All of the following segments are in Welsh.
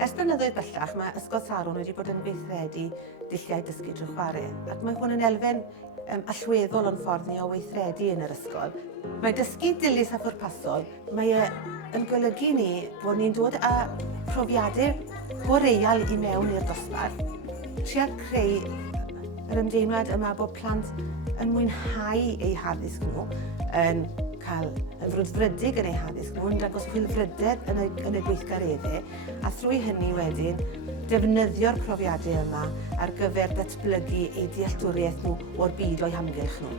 Ers blynyddoedd bellach, mae Ysgol Sarwn wedi bod yn gweithredu dulliau dysgu drwy chwarae, ac mae hwn yn elfen allweddol o'n ffordd ni o weithredu yn yr ysgol. Mae dysgu dilys a phwrpasol, mae yn golygu ni bod ni'n dod â profiadau boreal i mewn i'r dosbarth, trio creu yr ymdeimlad yma bod plant yn mwynhau eu haddysg nhw, yn cael yn frwdfrydig yn eu haddysg nhw, yn dangos chwilfrydedd yn y gweithgareddau, a thrwy hynny wedyn defnyddio'r profiadau yma ar gyfer datblygu eu dealltwriaeth nhw o'r byd o'i hamgylch nhw.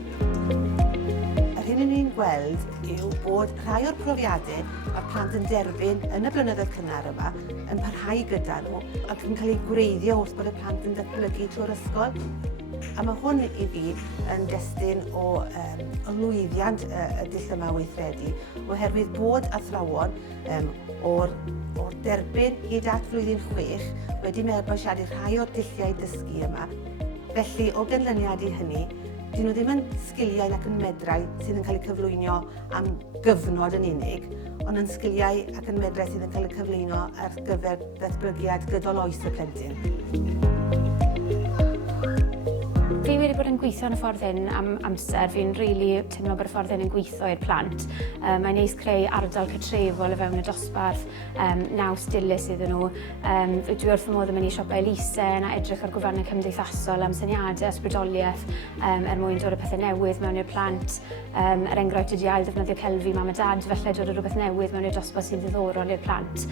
Yr hyn ni'n gweld yw bod rhai o'r profiadau mae plant yn derbyn yn y blynyddoedd cynnar yma yn parhau gyda nhw ac yn cael ei gwreiddio wrth bod y plant yn datblygu trwy'r ysgol. A mae hwn i fi yn destun o lwyddiant y dull yma weithredu, oherwydd bod athrawon o'r derbyn hyd at flwyddyn 6 wedi mabwysiadu rhai o'r dulliau dysgu yma. Felly, o ganlyniad i hynny, dyn nhw ddim yn sgiliau ac yn medrau sydd yn cael eu cyflwyno am gyfnod yn unig, ond yn sgiliau ac yn medrau sydd yn cael eu cyflwyno ar gyfer datblygiad gydol oes y plentyn. Fi wedi bod yn gweithio yn y ffordd hyn am amser. Fi'n rili teimlo bod y ffordd hyn yn gweithio i'r plant. Mae'n neis creu ardal cytrefol o fewn y dosbarth, naws dilys iddyn nhw. Dwi wrth fy modd yn mynd i siopa elusen a edrych ar gwefannau cymdeithasol am syniadau ysbrydoliaeth mwyn dod o pethau newydd mewn i'r plant. Enghraifft ydi ail ddefnyddio celfi mam a dad, felly dod o rhywbeth newydd mewn i'r dosbarth sy'n ddiddorol i'r plant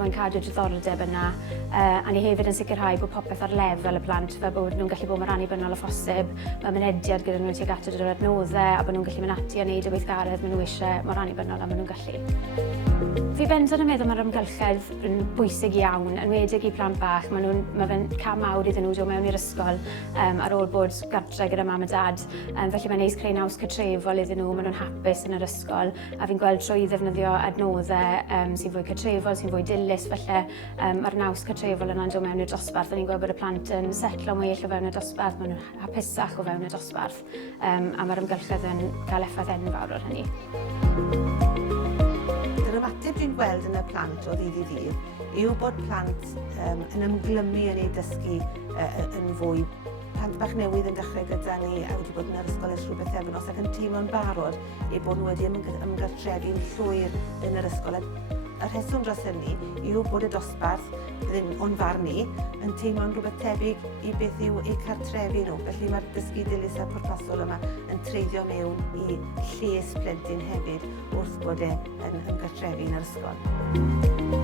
mwyn cadw diddordeb yna. A ni hefyd yn sicrhau bod popeth ar lefel y plant, fel bod nhw'n gallu bod mor annibynnol o phosib. Mae mynediad gyda nhw tuag at yr adnoddau a bod nhw'n gallu mynd ati a wneud y weithgaredd maen nhw eisiau mor annibynnol a maen nhw'n gallu. Fi bendant yn meddwl mae'r amgylchedd yn bwysig iawn, yn wedig i plant bach. Mae fe'n cam mawr iddyn nhw dod mewn i'r ysgol ar ôl bod gartre gyda mam a dad. Felly mae'n neis creu naws cytrefol iddyn nhw, maen nhw'n hapus yn yr ysgol. A fi'n gweld trwy ddefnyddio adnoddau sy'n fwy cytrefol, sy'n fwy dilys. Felly mae'r naws cytrefol yna'n dod mewn i'r dosbarth. Ni'n gweld bod y plant yn setlo mwy o fewn y dosbarth, maen nhw'n hapusach o fewn y dosbarth. A mae'r amgylchedd yn cael effaith enfawr o'r hynny. Yr ymateb dwi'n gweld yn y plant o ddydd i ddydd yw bod plant yn ymglymu yn ei dysgu yn fwy. Plant bach newydd yn dechrau gyda ni a wedi bod yn yr ysgol ers rhywbeth efnos ac yn teimlo'n barod i bod nhw wedi ymgartrefu'n llwyr yn yr ysgol. Y rheswm dros hynny yw bod y dosbarth, o'n farn ni, yn teimlo'n rhywbeth tebyg i beth yw eu cartrefu nhw. Felly mae'r dysgu dilys a pwrpasol yma yn treiddio mewn i lles plentyn hefyd wrth bod e'n ymgartrefu yn yr ysgol.